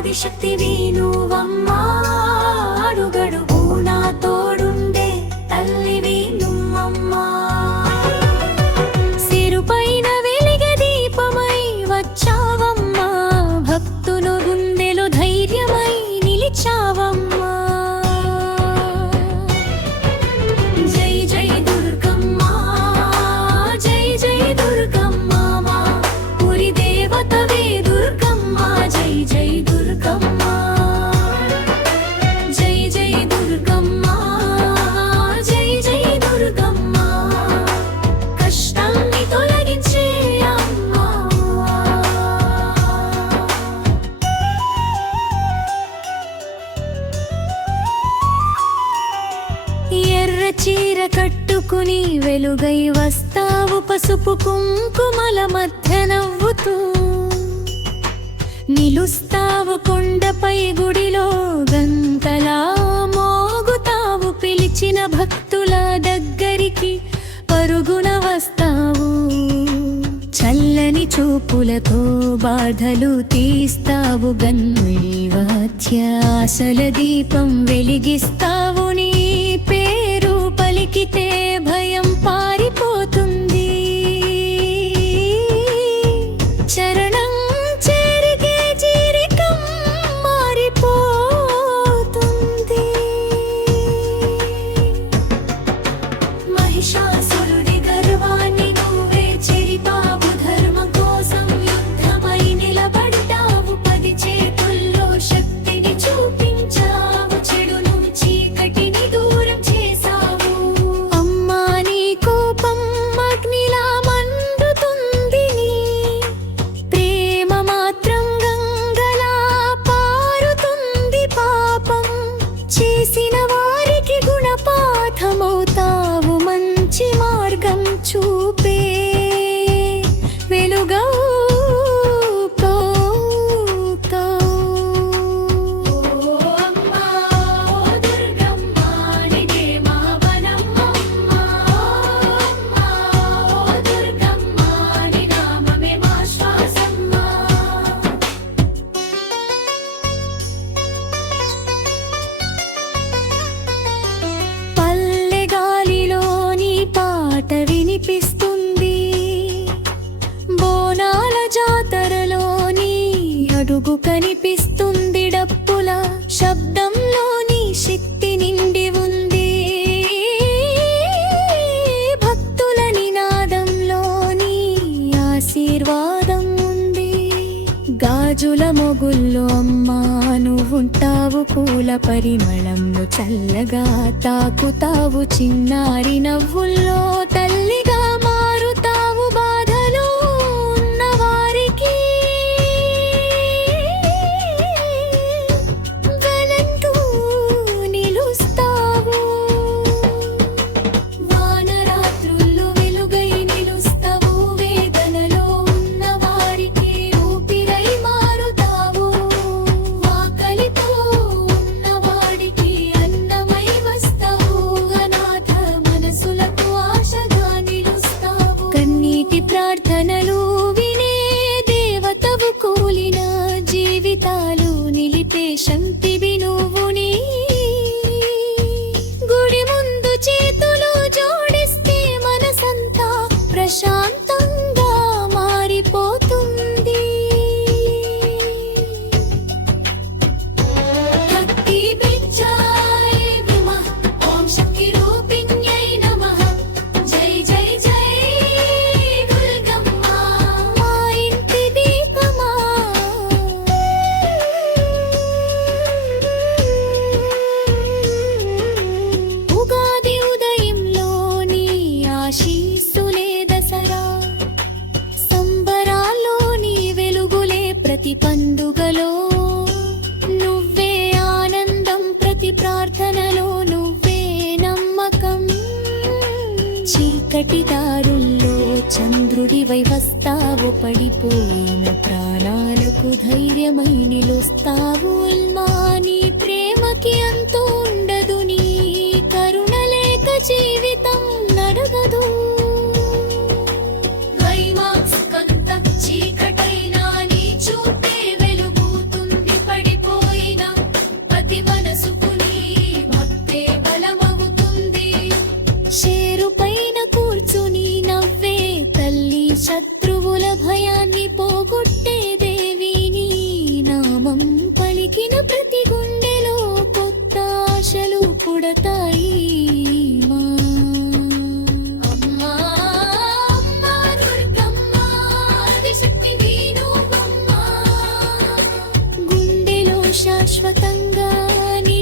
ఆదిశక్తివి నువ్వమ్మా, అడుగడుగు నా తోడుండే తల్లివి నువ్వమ్మా. సిరుపైన వెలిగే దీపమై వచ్చావమ్మా, భక్తును గుండెలో ధైర్యమై నిలిచావమ్మా. జై జై దుర్గమ్మ, జై జై దుర్గమ్మ, మా పురి దేవతవే దుర్గమ్మ. జై జై దుర్గమ్మ, జై జై దుర్గమ్మ, జై జై దుర్గమ్మ, కష్టాన్ని తొలగించే అమ్మా. ఎర్ర చీర కట్టుకుని వెలుగై వస్తావు, పసుపు కుంకుమల మధ్య నవ్వుతూ నిలుస్తావు. కొండపై గుడిలో గంతలా మోగుతావు, పిలిచిన భక్తుల దగ్గరికి పరుగున వస్తావు. చల్లని చూపులతో బాధలు తీస్తావు, గన్వత్యాసల దీపం వెలిగిస్తావు. నీ పేరు పలికితే భయం పారిపోతుంది, చరణం చెరిగే జీరికం మారిపోతుంది. మహిషాసురుడి గర్వాన్ని నువ్వే చెరిపావు, ధర్మం కోసం యుద్ధమై నిలబడ్డావు. 10 చేతుల్లో శక్తిని చూపించావు, చెడును చీకటిని దూరం చేశావు. అమ్మా నీ కోపం అగ్నిలా మండుతుంది, నీ ప్రేమ మాత్రం గంగలా పారుతుంది. పాపం చేసిన వారికి గుణపాఠమవుతావు, మంచి మార్గం చూపే పల్లె గాలిలో నీ పాట వినిపిస్తుంది, బోనాల జాతరలో నీ అడుగు కనిపిస్తుంది. డప్పుల శబ్దంలో నీ శక్తి నిండి ఉంది, భక్తుల నినాదంలో నీ ఆశీర్వాదం ఉంది. గాజుల మొగుల్లో అమ్మా నువ్వుంటావు, పూల పరిమళంలో చల్లగా తాకుతావు. చిన్నారి నవ్వుల్లో తల్లిగా మారుతావు, బాధలో ఉన్న వారికి వెలంటూ నిలుస్తావు. వానరాత్రుల్లో వెలుగై నిలుస్తావు, వేదనలో ఉన్న వారికి ఊపిరై మారుతావు. ఆకలితో ఉన్న వాడికి అన్నమై వస్తావు, అనాథ మనసులకు ఆశగా నిలుస్తావు. కన్నీటి ప్రార్థనలు వినే దేవతవు, కూలిన జీవితాలు నిలిపే శక్తివి నువ్వు. నీ గుడి ముందు చేతులు జోడిస్తే మనసంతా ప్రశాంతంగా మారిపోతుంది. భక్తి బిజ్జాయ నమః, ఓం శక్తి రూపిణ్యై నమః. జై జై జై దుర్గమ్మ, మా ఇంటి దీపమా. ఉగాది ఉదయంలో నీ ఆశీస్సులే దసరా, సంబరాల్లో నీ వెలుగులే ప్రతి పండుగలో. నువ్వే ఆనందం ప్రతి ప్రార్థనలో, నువ్వే నమ్మకం. చీకటి దారుల్లో చంద్రుడివై వస్తావు, పడిపోయిన ప్రాణాలకు ధైర్యమై నిలుస్తావు. మా నీ ప్రేమకి అంతు ఉండదు, నీ కరుణ లేక జీవితం నడగదు. క్లైమాక్స్ కంత చీకటైనా నీ చూపే వెలుగుతుంది, పడి పలికిన ప్రతి గుండెలో కొత్త ఆశలు పుడతాయి మా అమ్మా అమ్మా దుర్గమ్మ ఆదిశక్తి నీరూపమ్మ గుండెలో శాశ్వతంగా నీ